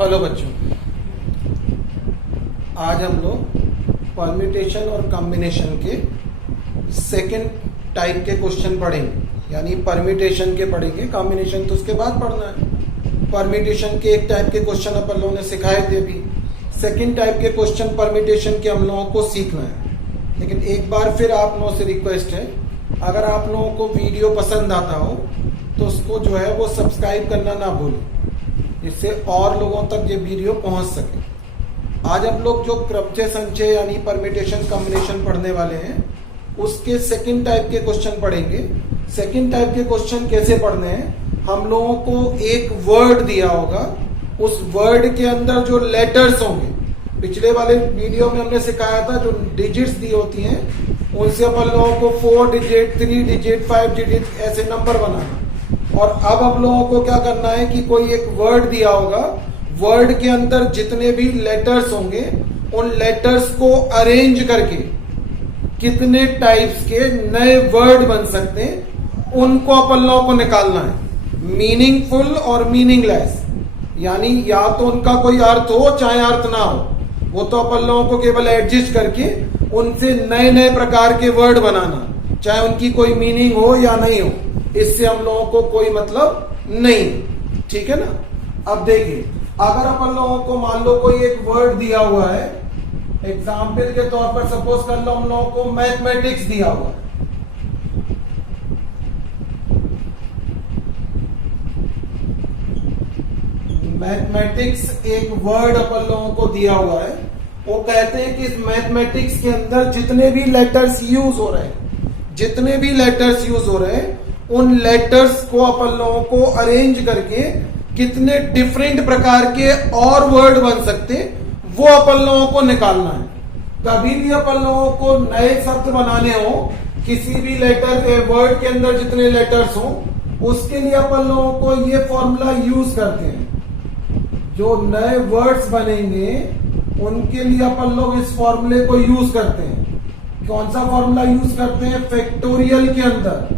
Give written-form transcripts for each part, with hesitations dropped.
Hello बच्चों, आज हम लोग परम्यूटेशन और कॉम्बिनेशन के सेकंड टाइप के क्वेश्चन पढ़ेंगे। यानी परम्यूटेशन के पढ़ेंगे, कॉम्बिनेशन तो उसके बाद पढ़ना है। परम्यूटेशन के एक टाइप के क्वेश्चन अपन लोगों ने सिखाए थे अभी। सेकंड टाइप के क्वेश्चन परम्यूटेशन के हम लोगों को सीखना है। लेकिन एक बार फिर आप लोगों से रिक्वेस्ट है, अगर आप लोगों को वीडियो पसंद आता हो तो उसको जो है वो सब्सक्राइब करना ना भूलें, जिससे और लोगों तक ये वीडियो पहुंच सके। आज हम लोग जो क्रमचय संचय यानी परम्यूटेशन कॉम्बिनेशन पढ़ने वाले हैं, उसके सेकंड टाइप के क्वेश्चन पढ़ेंगे। सेकंड टाइप के क्वेश्चन कैसे पढ़ने हैं, हम लोगों को एक वर्ड दिया होगा, उस वर्ड के अंदर जो लेटर्स होंगे, पिछले वाले वीडियो में हमने सिखाया था जो डिजिट्स दी होती हैं उनसे अपन लोगों को 4 डिजिट, 3 डिजिट, 5 डिजिट ऐसे नंबर बनाना। और अब आप लोगों को क्या करना है कि कोई एक वर्ड दिया होगा, वर्ड के अंदर जितने भी लेटर्स होंगे उन लेटर्स को अरेंज करके कितने टाइप्स के नए वर्ड बन सकते हैं उनको अपन लोगों को निकालना है। मीनिंगफुल और मीनिंगलेस, यानी या तो उनका कोई अर्थ हो चाहे अर्थ ना हो, वो तो अपन लोगों को केवल एडजस्ट करके उनसे नए नए प्रकार के वर्ड बनाना, चाहे उनकी कोई मीनिंग हो या नहीं हो, इससे हम लोगों को कोई मतलब नहीं। ठीक है ना। अब देखिए, अगर अपन लोगों को मान लो कोई एक वर्ड दिया हुआ है, एग्जाम्पल के तौर पर सपोज कर लो हम लोगों को मैथमेटिक्स दिया हुआ है। मैथमेटिक्स एक वर्ड अपन लोगों को दिया हुआ है। वो कहते हैं कि इस मैथमेटिक्स के अंदर जितने भी लेटर्स यूज हो रहे हैं, जितने भी लेटर्स यूज हो रहे हैं, उन लेटर्स को अपन लोगों को अरेंज करके कितने डिफरेंट प्रकार के और वर्ड बन सकते वो अपन लोगों को निकालना है। कभी भी अपन लोगों को नए शब्द बनाने हो, किसी भी लेटर वर्ड के अंदर जितने लेटर्स हो, उसके लिए अपन लोगों को ये फॉर्मूला यूज करते हैं। जो नए वर्ड्स बनेंगे उनके लिए अपन लोग इस फॉर्मूले को यूज करते हैं। कौन सा फॉर्मूला यूज करते हैं? फैक्टोरियल के अंदर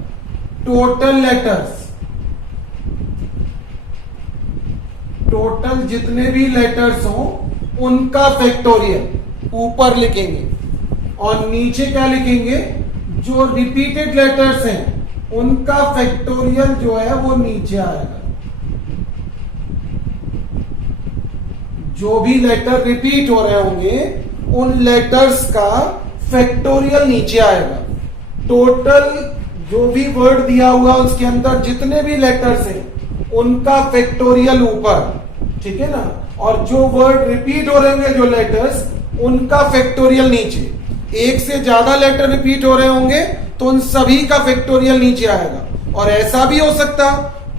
टोटल लेटर्स, टोटल जितने भी लेटर्स हो उनका फैक्टोरियल ऊपर लिखेंगे और नीचे क्या लिखेंगे? जो रिपीटेड लेटर्स हैं उनका फैक्टोरियल जो है वो नीचे आएगा। जो भी लेटर रिपीट हो रहे होंगे उन लेटर्स का फैक्टोरियल नीचे आएगा। टोटल जो भी वर्ड दिया हुआ उसके अंदर जितने भी लेटर्स हैं उनका फैक्टोरियल ऊपर, ठीक है ना। और जो वर्ड रिपीट हो रहे होंगे जो लेटर्स, उनका फैक्टोरियल नीचे। एक से ज्यादा लेटर रिपीट हो रहे होंगे तो उन सभी का फैक्टोरियल नीचे आएगा। और ऐसा भी हो सकता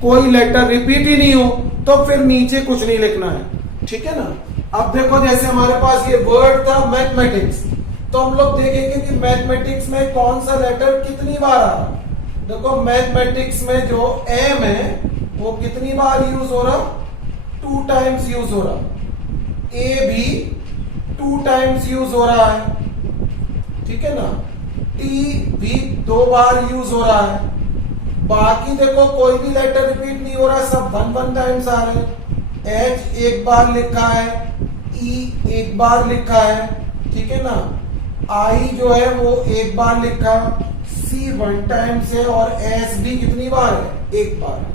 कोई लेटर रिपीट ही नहीं हो तो फिर नीचे कुछ नहीं लिखना है, ठीक है ना। अब देखो, जैसे हमारे पास ये वर्ड था मैथमेटिक्स, तो हम लोग देखेंगे कि मैथमेटिक्स में कौन सा लेटर कितनी बार आ रहा है। देखो, मैथमेटिक्स में जो एम है वो कितनी बार यूज हो रहा? 2 टाइम्स यूज हो रहा। ए भी 2 टाइम्स यूज हो रहा है, ठीक है ना। टी भी 2 बार यूज हो रहा है। बाकी देखो कोई भी लेटर रिपीट नहीं हो रहा, सब 1 टाइम्स आ रहे हैं। एच 1 बार लिखा है, ई 1 बार लिखा है, ठीक है ना। आई जो है वो 1 बार लिखा, सी 1 टाइम्स है और एस भी कितनी बार है? 1 बार है।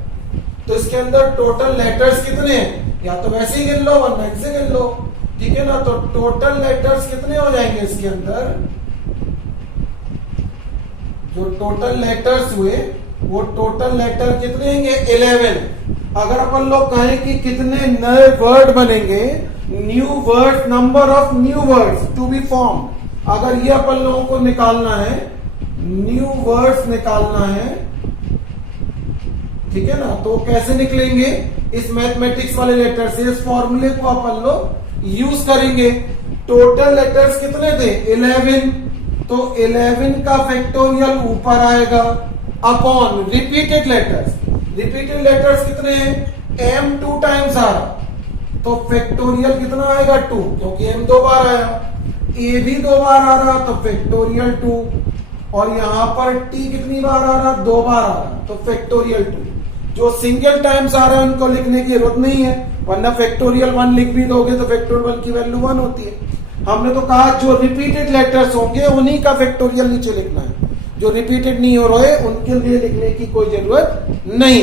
तो इसके अंदर टोटल लेटर्स कितने हैं? या तो वैसे ही गिन लो वरना ऐसे गिन लो, ठीक है ना। तो टोटल लेटर्स कितने हो जाएंगे इसके अंदर? जो टोटल लेटर्स हुए वो टोटल लेटर कितने होंगे? 11। अगर अपन लोग कहें कि कितने नए वर्ड बनेंगे, new word, number of new words to be form, अगर ये अपन लोगों को निकालना है, न्यू वर्ड्स निकालना है, ठीक है ना, तो कैसे निकलेंगे? इस मैथमेटिक्स वाले लेटर से इस फॉर्मूले को अपन लोग यूज करेंगे। टोटल लेटर्स कितने थे? 11। तो 11 का फैक्टोरियल ऊपर आएगा upon repeated letters. Repeated letters कितने हैं? एम 2 टाइम्स आ रहा, तो फैक्टोरियल कितना आएगा? 2, क्योंकि एम 2 बार आया। ए भी 2 बार आ रहा तो फैक्टोरियल 2, और यहां पर टी कितनी बार आ रहा? 2 बार आ रहा, तो फैक्टोरियल 2। जो सिंगल टाइम्स आ रहे हैं उनको लिखने की जरूरत नहीं है, वरना फैक्टोरियल 1 लिख भी दोगे तो फैक्टोरियल 1 की वैल्यू 1 होती है। हमने तो कहा जो रिपीटेड लेटर्स होंगे उन्हीं का फैक्टोरियल नीचे लिखना है, जो रिपीटेड नहीं हो रहे उनके लिए लिखने की कोई जरूरत नहीं,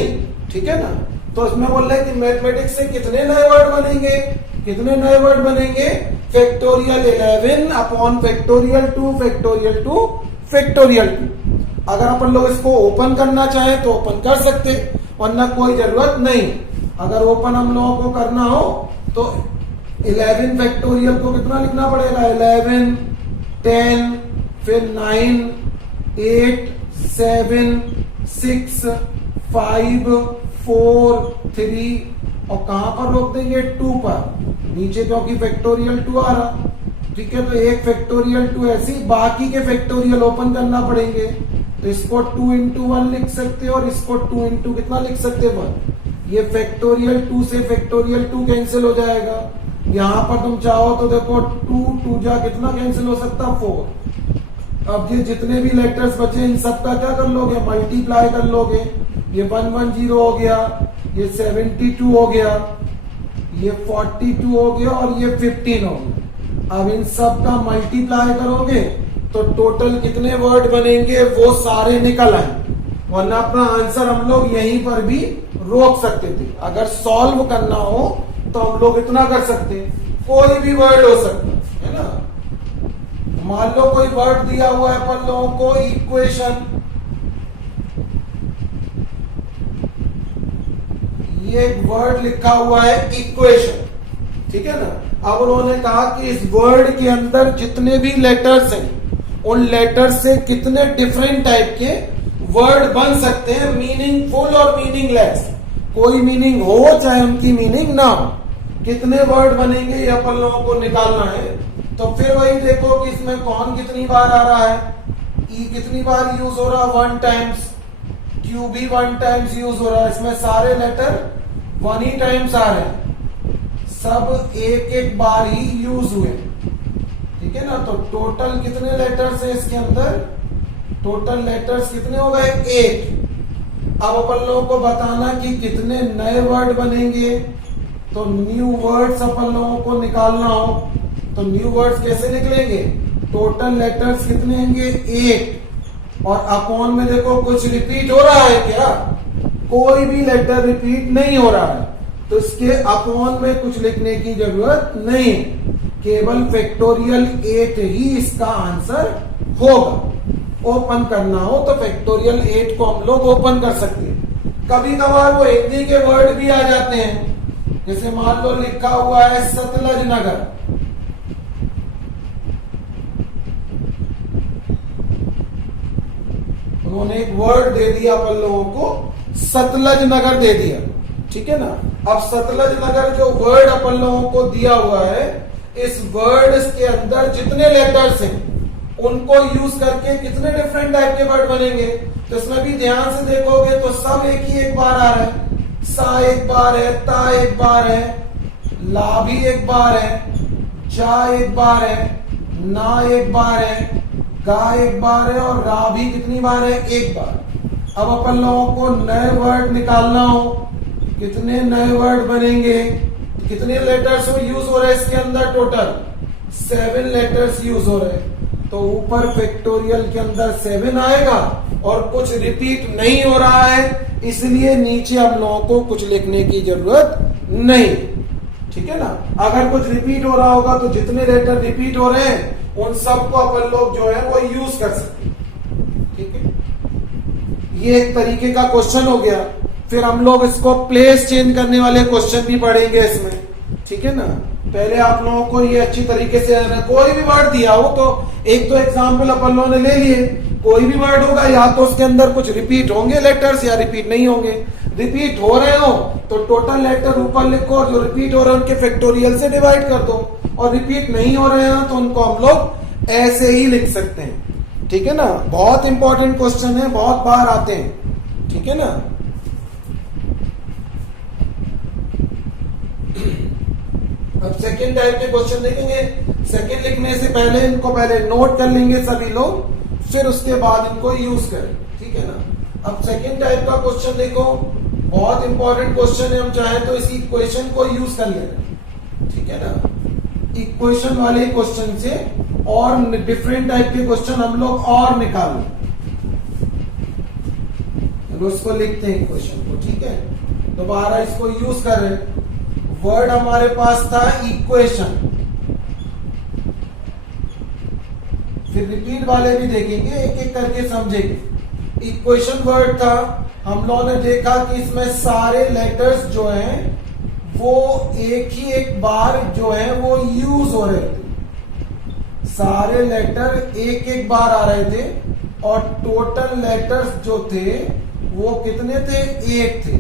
ठीक है ना। तो इसमें बोल रहे हैं कि मैथमेटिक्स से कितने नए वर्ड बनेंगे, कितने नए वर्ड बनेंगे, factorial 11 upon factorial 2 factorial 2 factorial 2। अगर अपन लोग इसको ओपन करना चाहे तो ओपन कर सकते, वरना कोई जरूरत नहीं। अगर ओपन हम लोगों को करना हो तो 11 फैक्टोरियल को कितना लिखना पड़ेगा, 11 10 फिर 9 8 7 6 5 4 3 और कहां पर रोक देंगे, 2 पर नीचे, क्योंकि फैक्टोरियल 2 आ रहा, ठीक है। तो एक फैक्टोरियल 2 ऐसी, बाकी के फैक्टोरियल ओपन करना पड़ेंगे। तो इसको 2 into 1 लिख सकते हो और इसको 2 into कितना लिख सकते हो 1। ये फैक्टोरियल 2 से फैक्टोरियल 2 कैंसिल हो जाएगा। यहां पर तुम चाहो तो देखो 2 2 जा कितना कैंसिल हो सकता, 4। अब ये जितने भी लेटर्स बचे इन सबका क्या कर लोगे, मल्टीप्लाई कर लोगे। ये 110 हो गया, ये 72 हो गया, ये 42 हो गया और ये 15 हो गया। अब इन सब का मल्टीप्लाई करोगे तो टोटल कितने वर्ड बनेंगे वो सारे निकल आए, वरना अपना आंसर हम लोग यहीं पर भी रोक सकते थे। अगर सॉल्व करना हो तो हम लोग इतना कर सकते, कोई भी वर्ड हो सकता है ना। मान लो कोई वर्ड दिया हुआ है अपन लोगों को, इक्वेशन, ये एक वर्ड लिखा हुआ है इक्वेशन, ठीक है ना। अब उन्होंने कहा कि इस वर्ड के अंदर जितने भी लेटर्स हैं उन लेटर्स से कितने डिफरेंट टाइप के वर्ड बन सकते हैं, मीनिंगफुल और मीनिंगलेस, कोई मीनिंग हो चाहे उनकी मीनिंग ना हो, कितने वर्ड बनेंगे ये अपन लोगों को निकालना है। तो फिर वही देखो कि इसमें कौन कितनी बार आ रहा है, ई कितनी बार यूज हो रहा है, 1 टाइम्स, क्यू भी 1 टाइम्स यूज हो रहा है। इसमें सारे लेटर 1 ही टाइम्स आ रहे हैं, सब एक एक बार ही यूज हुए, ठीक है ना। तो टोटल कितने लेटर्स है इसके अंदर, टोटल लेटर्स कितने हो गए, 8। अब अपन लोगों को बताना कि कितने नए वर्ड बनेंगे। तो न्यू वर्ड्स अपन लोगों को निकालना हो तो न्यू वर्ड्स कैसे निकलेंगे, टोटल लेटर्स कितने होंगे, 8। और अपॉन में देखो कुछ रिपीट हो रहा है क्या, कोई भी लेटर रिपीट नहीं हो रहा है, तो इसके अपॉन में कुछ लिखने की जरूरत नहीं, केवल फैक्टोरियल 8 ही इसका आंसर होगा। ओपन करना हो तो फैक्टोरियल 8 को हम लोग ओपन कर सकते हैं। कभी कभार वो हिंदी के वर्ड भी आ जाते हैं, जैसे मान लो लिखा हुआ है सतलज नगर, उन्होंने एक वर्ड दे दिया अपन लोगों को, सतलज नगर दे दिया, ठीक है ना। अब सतलज नगर जो वर्ड अपन लोगों को दिया हुआ है, इस वर्ड के अंदर जितने लेटर्स हैं उनको यूज करके कितने डिफरेंट टाइप के वर्ड बनेंगे। तो इसमें भी ध्यान से देखोगे तो सब एक ही एक बार आ रहा है, सा एक बार है, ता एक बार है, ला भी एक बार है, जा एक बार है, ना एक बार है, गा एक बार है और रा भी कितनी बार है, एक बार। अब अपन लोगों को नए वर्ड निकालना हो, कितने नए वर्ड बनेंगे, कितने लेटर्स यूज हो रहे हैं इसके अंदर, टोटल 7 लेटर्स यूज हो रहे हैं। तो ऊपर फैक्टोरियल के अंदर 7 आएगा और कुछ रिपीट नहीं हो रहा है, इसलिए नीचे हम लोगों को कुछ लिखने की जरूरत नहीं, ठीक है ना। अगर कुछ रिपीट हो रहा होगा तो जितने लेटर रिपीट हो रहे हैं उन सबको अपन लोग जो है वो यूज कर सकते हैं, ठीक है। ये एक तरीके का क्वेश्चन हो गया। फिर हम लोग इसको प्लेस चेंज करने वाले क्वेश्चन भी पढ़ेंगे इसमें, ठीक है ना। पहले आप लोगों को ये अच्छी तरीके से, कोई भी वर्ड दिया हो तो एक तो एग्जाम्पल अपन लोगों ने ले लिए, कोई भी वर्ड होगा या तो उसके अंदर कुछ रिपीट होंगे लेटर्स या रिपीट नहीं होंगे। रिपीट हो रहे हो तो टोटल लेटर ऊपर लिखो, जो रिपीट हो रहे हैं उनके फैक्टोरियल से डिवाइड कर दो, और रिपीट नहीं हो रहे हैं तो उनको हम लोग ऐसे ही लिख सकते हैं, ठीक है ना। बहुत इंपॉर्टेंट क्वेश्चन है, बहुत बार आते हैं, ठीक है ना। अब सेकंड टाइप के क्वेश्चन देखेंगे। सेकंड लिखने से पहले इनको पहले नोट कर लेंगे सभी लोग, फिर उसके बाद इनको यूज करें, ठीक है ना। अब सेकंड टाइप का क्वेश्चन देखो, बहुत इंपॉर्टेंट क्वेश्चन है, हम चाहे तो इस इक्वेशन को यूज कर ले, ठीक है ना। इक्वेशन वाले क्वेश्चन से और डिफरेंट टाइप के क्वेश्चन हम लोग और निकाल उसको लिखते हैं इक्वेशन को, ठीक है। दोबारा इसको यूज कर रहे हैं। वर्ड हमारे पास था इक्वेशन, फिर रिपीट वाले भी देखेंगे, एक एक करके समझेंगे। इक्वेशन वर्ड था, हम लोगों ने देखा कि इसमें सारे लेटर्स जो हैं वो एक ही एक बार जो है वो यूज हो रहे थे। सारे लेटर एक एक बार आ रहे थे और टोटल लेटर्स जो थे वो कितने थे, 8 थे।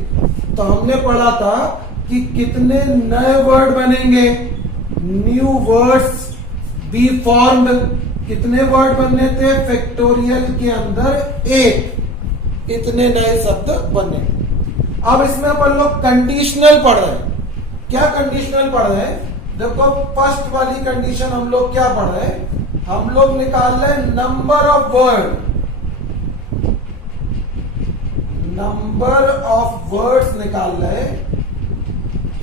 तो हमने पढ़ा था कि कितने नए वर्ड बनेंगे, न्यू वर्ड्स बी फॉर्म्ड। कितने वर्ड बनने थे, फैक्टोरियल के अंदर 8, इतने नए शब्द बने। अब इसमें अपन लोग कंडीशनल पढ़ रहे हैं। क्या कंडीशनल पढ़ रहे हैं, देखो फर्स्ट वाली कंडीशन हम लोग क्या पढ़ रहे हैं, हम लोग निकाल रहे हैं number of word. Number of words निकाल रहे हैं,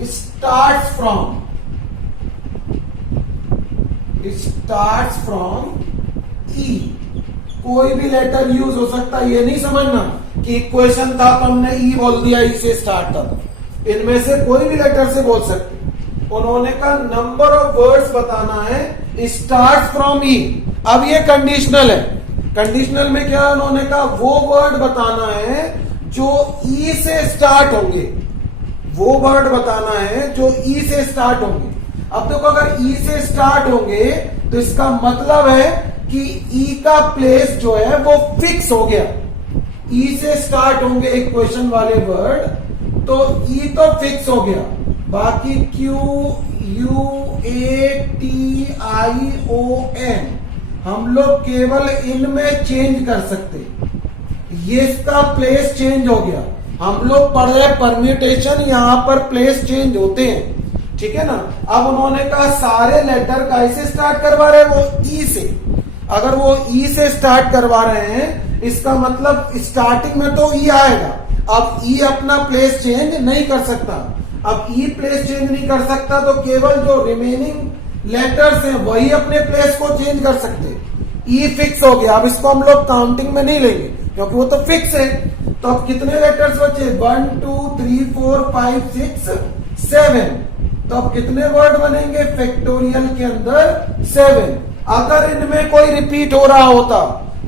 स्टार्ट्स फ्रॉम ई। कोई भी लेटर यूज हो सकता है, ये नहीं समझना कि इक्वेशन था तो हमने ई बोल दिया, ई से स्टार्ट था। इनमें से कोई भी लेटर से बोल सकते। उन्होंने कहा नंबर ऑफ वर्ड्स बताना है, स्टार्ट फ्रॉम ई। अब ये कंडीशनल है। कंडीशनल में क्या उन्होंने कहा, वो वर्ड बताना है जो ई से स्टार्ट होंगे। वो वर्ड बताना है जो ई से स्टार्ट होंगे। अब देखो अगर ई से स्टार्ट होंगे तो इसका मतलब है कि ई का प्लेस जो है वो फिक्स हो गया। ई से स्टार्ट होंगे इक्वेशन वाले वर्ड, तो ई तो फिक्स हो गया। बाकी Q U A T I O N हम लोग केवल इनमें चेंज कर सकते। ये इसका प्लेस चेंज हो गया। हम लोग पढ़ रहे परम्यूटेशन, यहां पर प्लेस चेंज होते हैं, ठीक है ना। अब उन्होंने कहा सारे लेटर कैसे स्टार्ट करवा रहे हैं, वो ई से। अगर वो ई से स्टार्ट करवा रहे हैं, इसका मतलब स्टार्टिंग में तो ई आएगा। अब ई अपना प्लेस चेंज नहीं कर सकता। अब ई प्लेस चेंज नहीं कर सकता तो केवल जो रिमेनिंग लेटर्स हैं वही अपने प्लेस को चेंज कर सकते। ई फिक्स हो गया। अब इसको हम लोग काउंटिंग में नहीं लेंगे क्योंकि वो तो फिक्स है। तो अब कितने लेटर्स बचे, 1 2 3 4 5 6 7। तो अब कितने वर्ड बनेंगे फैक्टोरियल के अंदर, 7। अगर इनमें कोई रिपीट हो रहा होता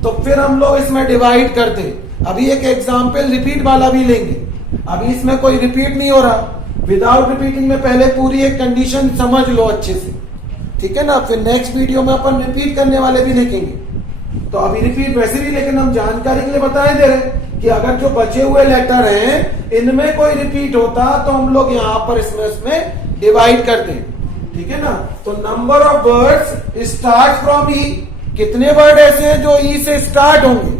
तो फिर हम लोग इसमें डिवाइड करते। अभी एक एग्जाम्पल रिपीट वाला भी लेंगे। अभी इसमें कोई रिपीट नहीं हो रहा। विदाउट रिपीटिंग में पहले पूरी एक कंडीशन समझ लो अच्छे से, ठीक है ना। फिर नेक्स्ट वीडियो में अपन रिपीट करने वाले भी देखेंगे। तो अभी रिपीट वैसे भी, लेकिन हम जानकारी के लिए बताए दे रहे कि अगर जो बचे हुए लेटर हैं इनमें कोई रिपीट होता तो हम लोग यहां पर इसमें डिवाइड करते, ठीक है ना। तो number of words start from E. कितने वर्ड ऐसे हैं जो ई से स्टार्ट होंगे,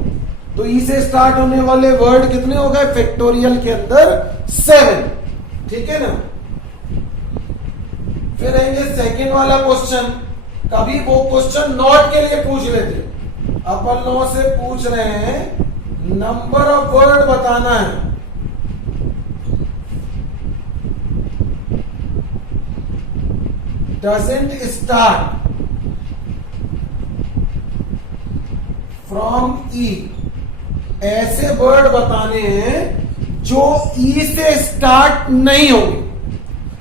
तो ई से स्टार्ट होने वाले वर्ड कितने हो गए फैक्टोरियल के अंदर, 7, ठीक है ना। फिर आएंगे सेकेंड वाला क्वेश्चन। कभी वो क्वेश्चन नॉट के लिए पूछ लेते, अपन लोगों से पूछ रहे हैं नंबर ऑफ वर्ड बताना है। डजंट स्टार्ट फ्रॉम ई। ऐसे वर्ड बताने हैं जो ई से स्टार्ट नहीं होंगे।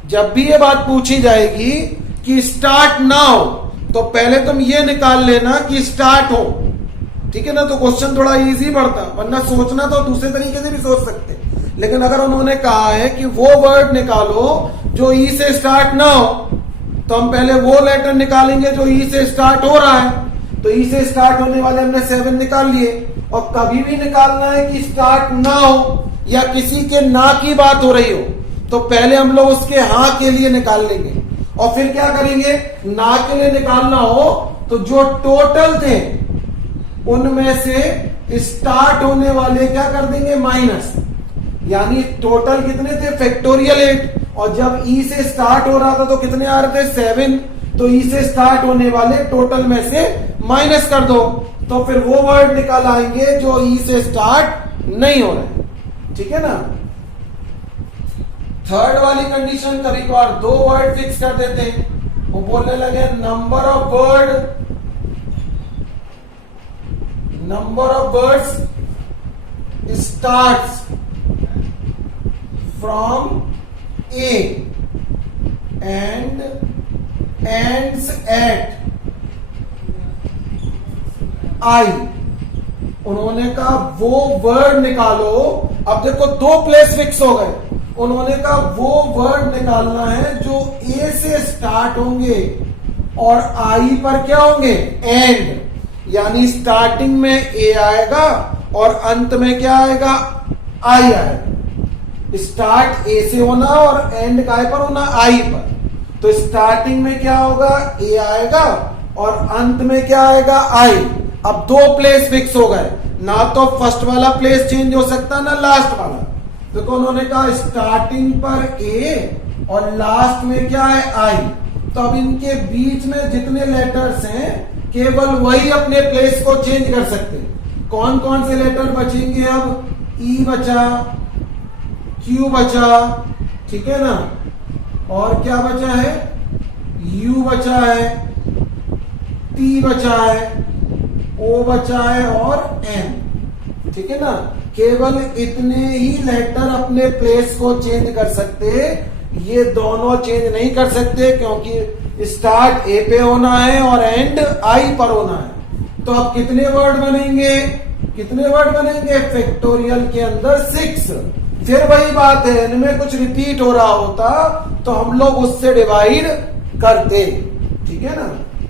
जब भी ये बात पूछी जाएगी कि स्टार्ट ना हो तो पहले तुम ये निकाल लेना कि स्टार्ट हो, ठीक है ना। तो क्वेश्चन थोड़ा इजी पड़ता, वरना सोचना तो दूसरे तरीके से भी सोच सकते। लेकिन अगर उन्होंने कहा है कि वो वर्ड निकालो जो ई से स्टार्ट ना हो, तो हम पहले वो लेटर निकालेंगे जो ई से स्टार्ट हो रहा है। तो ई से स्टार्ट होने वाले हमने 7 निकाल लिए। और कभी भी निकालना है कि स्टार्ट ना हो या किसी के ना की बात हो रही हो, तो पहले हम लोग उसके हाँ के लिए निकाल लेंगे। और फिर क्या करेंगे, ना के लिए निकालना हो तो जो टोटल थे उनमें से स्टार्ट होने वाले क्या कर देंगे, माइनस। यानी टोटल कितने थे, फैक्टोरियल 8। और जब ई से स्टार्ट हो रहा था तो कितने आ रहे थे, 7। तो ई से स्टार्ट होने वाले टोटल में से माइनस कर दो, तो फिर वो वर्ड निकाल आएंगे जो ई से स्टार्ट नहीं हो रहे, ठीक है ना। थर्ड वाली कंडीशन कभी कभार दो वर्ड फिक्स कर देते हैं, वो बोलने लगे number of words starts from A and ends at I. उन्होंने कहा वो वर्ड निकालो। अब देखो दो प्लेस फिक्स हो गए। उन्होंने कहा वो वर्ड निकालना है जो ए से स्टार्ट होंगे और आई पर क्या होंगे, एंड। यानी स्टार्टिंग में ए आएगा और अंत में क्या आएगा, आई आएगा। स्टार्ट ए से होना और एंड काय पर होना, आई पर। तो स्टार्टिंग में क्या होगा, ए आएगा और अंत में क्या आएगा, आई। अब दो प्लेस फिक्स हो गए, ना तो फर्स्ट वाला प्लेस चेंज हो सकता ना लास्ट वाला। तो उन्होंने कहा स्टार्टिंग पर ए और लास्ट में क्या है, आई। तो अब इनके बीच में जितने लेटर्स हैं केवल वही अपने प्लेस को चेंज कर सकते हैं। कौन कौन से लेटर बचेंगे, अब ई बचा, क्यू बचा, ठीक है ना, और क्या बचा है, यू बचा है, टी बचा है, ओ बचा है और एन, ठीक है ना। केवल इतने ही लेटर अपने प्लेस को चेंज कर सकते, ये दोनों चेंज नहीं कर सकते क्योंकि स्टार्ट ए पे होना है और एंड आई पर होना है। तो अब कितने वर्ड बनेंगे, फैक्टोरियल के अंदर 6। फिर वही बात है, इनमें कुछ रिपीट हो रहा होता तो हम लोग उससे डिवाइड करते, ठीक है ना,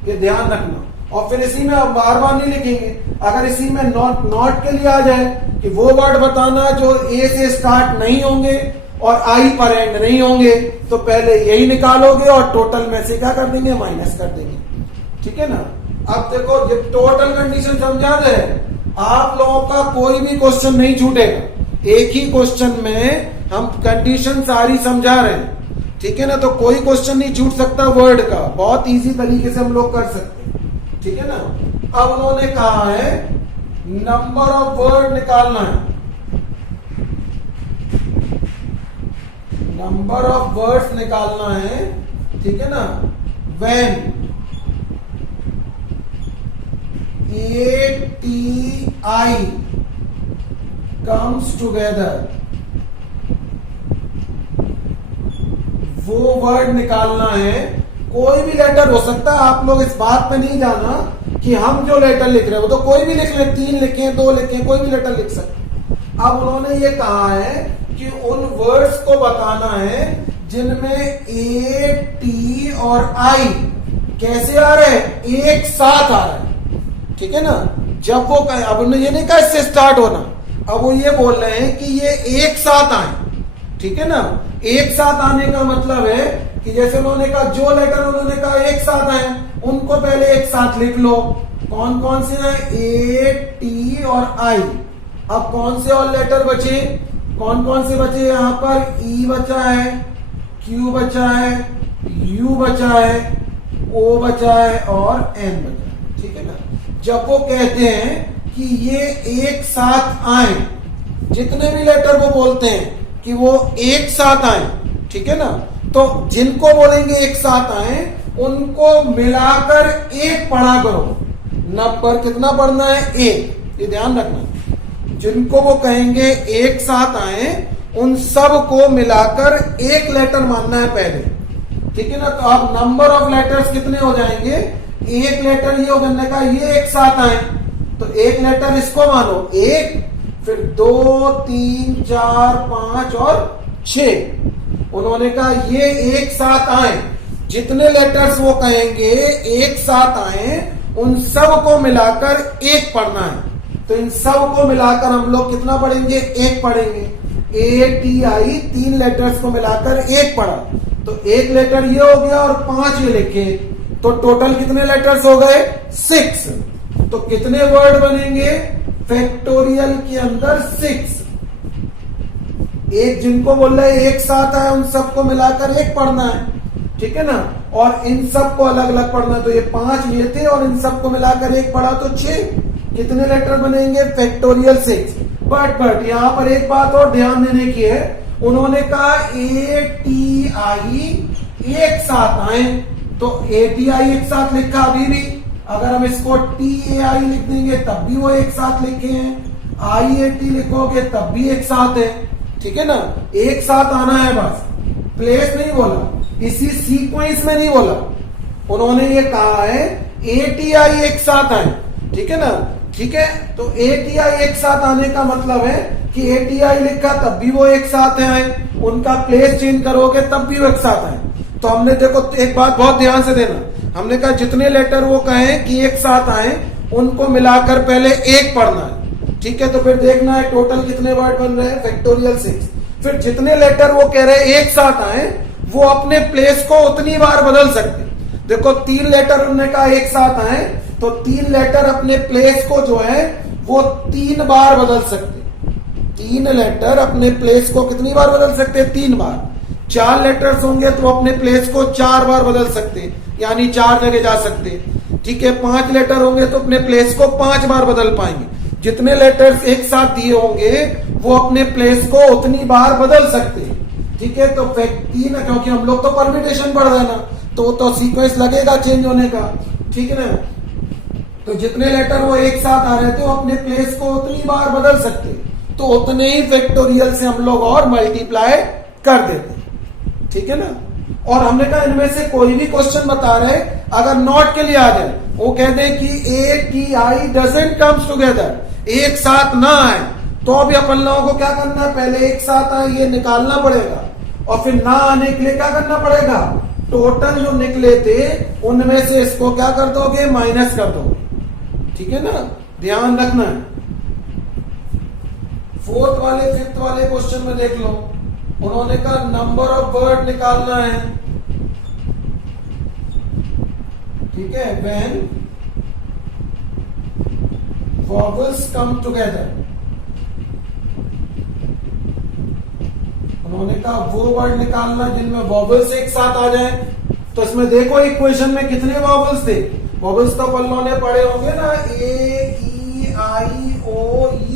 ये ध्यान रखना। और फिर इसी में अब बार बार नहीं लिखेंगे। अगर इसी में नॉट के लिए आ जाए कि वो वर्ड बताना जो ए से स्टार्ट नहीं होंगे और आई पर एंड नहीं होंगे, तो पहले यही निकालोगे और टोटल में से क्या कर देंगे, माइनस कर देंगे, ठीक है ना। अब देखो जब टोटल कंडीशन समझा दे, आप लोगों का कोई भी क्वेश्चन नहीं छूटेगा। एक ही क्वेश्चन में हम कंडीशन सारी समझा रहे हैं, ठीक है ना। तो कोई क्वेश्चन नहीं छूट सकता वर्ड का, बहुत इजी तरीके से हम लोग कर सकते हैं, ठीक है ना। अब उन्होंने कहा है नंबर ऑफ वर्ड निकालना है, नंबर ऑफ वर्ड्स निकालना है, ठीक है ना। व्हेन ATI comes together, वो वर्ड निकालना है। कोई भी लेटर हो सकता है, आप लोग इस बात पे नहीं जाना कि हम जो लेटर लिख रहे हो तो कोई भी लिख ले, 3 लिखें 2 लिखें, कोई भी लेटर लिख सकते। अब उन्होंने ये कहा है कि उन वर्ड्स को बताना है जिनमें ए, टी और आई कैसे आ रहे हैं, एक साथ आ रहे हैं, ठीक है ना। जब वो कहे, अब उन्होंने ये नहीं कहा इससे स्टार्ट होना, अब वो ये बोल रहे हैं कि ये एक साथ आए, ठीक है ना। एक साथ आने का मतलब है कि जैसे उन्होंने कहा जो लेटर उन्होंने कहा एक साथ आए, उनको पहले एक साथ लिख लो। कौन कौन से हैं, ए, टी और आई। अब कौन से और लेटर बचे, कौन कौन से बचे, यहां पर ई बचा है, क्यू बचा है, यू बचा है, ओ बचा है और एन बचा है, ठीक है ना। जब वो कहते हैं कि ये एक साथ आए, जितने भी लेटर वो बोलते हैं कि वो एक साथ आए, ठीक है ना, तो जिनको बोलेंगे एक साथ आए उनको मिलाकर एक पढ़ा करो। नंबर कितना पढ़ना है, एक, ये ध्यान रखना। जिनको वो कहेंगे एक साथ आए उन सब को मिलाकर एक लेटर मानना है पहले, ठीक है ना। तो अब नंबर ऑफ लेटर्स कितने हो जाएंगे, एक लेटर ये हो बनने का, ये एक साथ आए तो एक लेटर इसको मानो एक, फिर 2 3 4 5 और 6। उन्होंने कहा ये एक साथ आए, जितने लेटर्स वो कहेंगे एक साथ आए उन सब को मिलाकर एक पढ़ना है। तो इन सब को मिलाकर हम लोग कितना पढ़ेंगे, एक पढ़ेंगे। ए, टी, आई 3 लेटर्स को मिलाकर एक पढ़ा, तो एक लेटर ये हो गया और 5 ये लिखे, तो टोटल कितने लेटर्स हो गए, 6। तो कितने वर्ड बनेंगे फैक्टोरियल के अंदर, 6। एक जिनको बोल रहे एक साथ आए उन सबको मिलाकर एक पढ़ना है, ठीक है ना। और इन सबको अलग अलग पढ़ना, तो ये 5 ये थे और इन सबको मिलाकर एक पढ़ा तो 6। कितने लेटर बनेंगे, फैक्टोरियल 6। बट यहां पर एक बात और ध्यान देने की है, उन्होंने कहा ATI एक साथ आए, तो ATI एक साथ लिखा अभी भी, अगर हम इसको TAI लिख देंगे तब भी वो एक साथ लिखे हैं, IAT लिखोगे तब भी एक साथ है, ठीक है ना। एक साथ आना है बस, प्लेस नहीं बोला, इसी सीक्वेंस में नहीं बोला। उन्होंने ये कहा है ATI एक साथ आए, ठीक है ना। ठीक है, तो ATI एक साथ आने का मतलब है कि ATI लिखा तब भी वो एक साथ आए, उनका प्लेस चेंज करोगे तब भी वो एक साथ आए। तो हमने देखो एक बात बहुत ध्यान से देना, हमने कहा जितने लेटर वो कहें कि एक साथ आए उनको मिलाकर पहले एक पढ़ना है, ठीक है। तो फिर देखना है टोटल कितने वर्ड बन रहे हैं, फैक्टोरियल 6। फिर जितने लेटर वो कह रहे हैं एक साथ आए वो अपने प्लेस को उतनी बार बदल सकते। देखो 3 लेटर उन्होंने कहा एक साथ आए, तो 3 लेटर अपने प्लेस को जो है वो 3 बार बदल सकते। 3 लेटर अपने प्लेस को कितनी बार बदल सकते? 3 बार। 4 लेटर्स होंगे तो अपने प्लेस को 4 बार बदल सकते, यानी 4 जगह जा सकते, ठीक है। 5 लेटर होंगे तो अपने प्लेस को 5 बार बदल पाएंगे। जितने लेटर्स एक साथ दिए होंगे वो अपने प्लेस को उतनी बार बदल सकते, ठीक है। तो 3, क्योंकि हम लोग तो परम्यूटेशन पढ़ रहे हैं ना, तो सीक्वेंस लगेगा चेंज होने का, ठीक है ना। तो जितने लेटर वो एक साथ आ रहे थे वो अपने प्लेस को उतनी बार बदल सकते, तो उतने ही फैक्टोरियल से हम लोग और मल्टीप्लाई कर देते, ठीक है ना। और हमने कहा इनमें से कोई भी क्वेश्चन बता रहे अगर नॉट के लिए आ जाए, वो कहते हैं कि ATI डजंट कम्स टुगेदर, एक साथ ना आए, तो अभी अपन लोगों को क्या करना है, पहले एक साथ आए ये निकालना पड़ेगा, और फिर ना आने के लिए क्या करना पड़ेगा, टोटल जो निकले थे उनमें से इसको क्या कर दोगे, माइनस कर दोगे, ठीक है ना। ध्यान रखना है। 4th वाले 5th वाले क्वेश्चन में देख लो, उन्होंने कहा नंबर ऑफ वर्ड निकालना है, ठीक है, व्हेन वॉवल्स कम टुगेदर। उन्होंने कहा वो वर्ड निकालना जिनमें वॉवल्स एक साथ आ जाए। तो इसमें देखो इक्वेशन में कितने वॉवल्स थे, वॉवल्स तो अपन लोगों ने पढ़े होंगे ना, A-E-I-O-U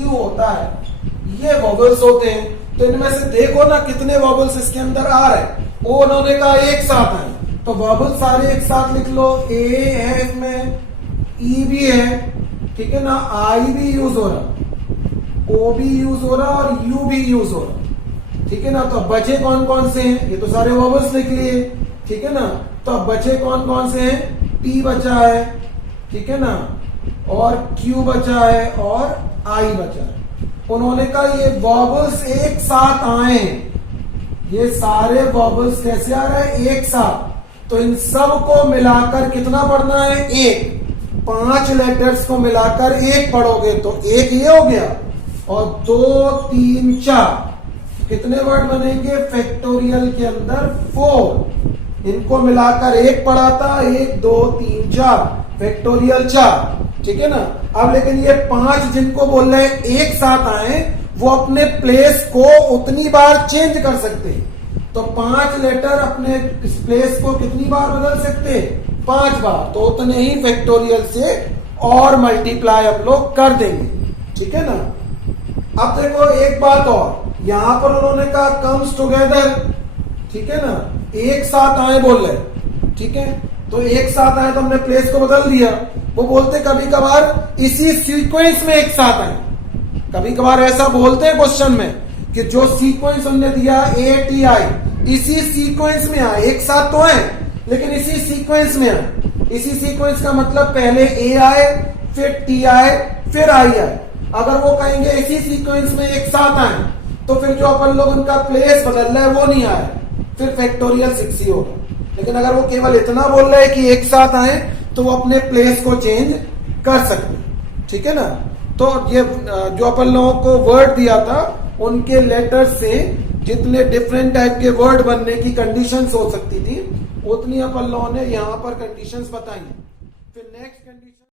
होता है, ये वॉवल्स होते हैं। तो इनमें से देखो ना कितने वॉवल्स इसके अंदर आ रहे हैं, वो उन्होंने कहा एक साथ है, तो वॉवल्स सारे एक साथ लिख लो। ए है इसमें, ई भी है, ठीक है ना, आई भी यूज हो रहा, ओ भी यूज हो रहा और यू भी यूज हो रहा, ठीक है ना। तो अब बचे कौन कौन से हैं, ये तो सारे वॉवल्स लिख लिए, ठीक है ना। तो अब बचे कौन कौन से हैं, टी बचा है, ठीक है ना, और क्यू बचा है और आई बचा है। उन्होंने कहा ये वॉवल्स एक साथ आए, ये सारे वॉवल्स कैसे आ रहे हैं, एक साथ, तो इन सब को मिलाकर कितना पढ़ना है, 1। 5 लेटर्स को मिलाकर 1 पढ़ोगे तो 1 ये हो गया, और 2, 3, 4 कितने वर्ड बनेंगे, फैक्टोरियल के अंदर 4, इनको मिलाकर 1 पढ़ा था, 1, 2, 3, 4, फैक्टोरियल 4, ठीक है ना। अब लेकिन ये 5 जिनको बोल रहे हैं एक साथ आए, वो अपने प्लेस को उतनी बार चेंज कर सकते हैं। तो 5 लेटर अपने प्लेस को कितनी बार बदल सकते हैं, 5 बार, तो उतने ही फैक्टोरियल से और मल्टीप्लाई हम लोग कर देंगे, ठीक है ना। अब देखो एक बात और, यहां पर उन्होंने कहा कम्स टुगेदर, ठीक है ना, एक साथ आए बोल रहे, ठीक है। तो एक साथ आए तो हमने प्लेस को बदल दिया। वो बोलते कभी कभार इसी सीक्वेंस में एक साथ आए, कभी कभार ऐसा बोलते हैं क्वेश्चन में कि जो सीक्वेंस उन्होंने दिया ATI, इसी सीक्वेंस में आए, एक साथ तो आए लेकिन इसी सीक्वेंस में आए। इसी सीक्वेंस का मतलब पहले A आए, फिर T आए, फिर I आए। अगर वो कहेंगे इसी सीक्वेंस में एक साथ आए, तो फिर जो अपन लोग उनका प्लेस बदल रहा है वो नहीं आए, फिर फैक्टोरियल 6 ही होगा। लेकिन अगर वो केवल इतना बोल रहे हैं कि एक साथ आए, तो वो अपने प्लेस को चेंज कर सकते, ठीक है ना। तो ये जो अपन लोगों को वर्ड दिया था उनके लेटर्स से जितने डिफरेंट टाइप के वर्ड बनने की कंडीशंस हो सकती थी, उतनी अपन लोगों ने यहाँ पर कंडीशंस बताई। फिर नेक्स्ट कंडीशन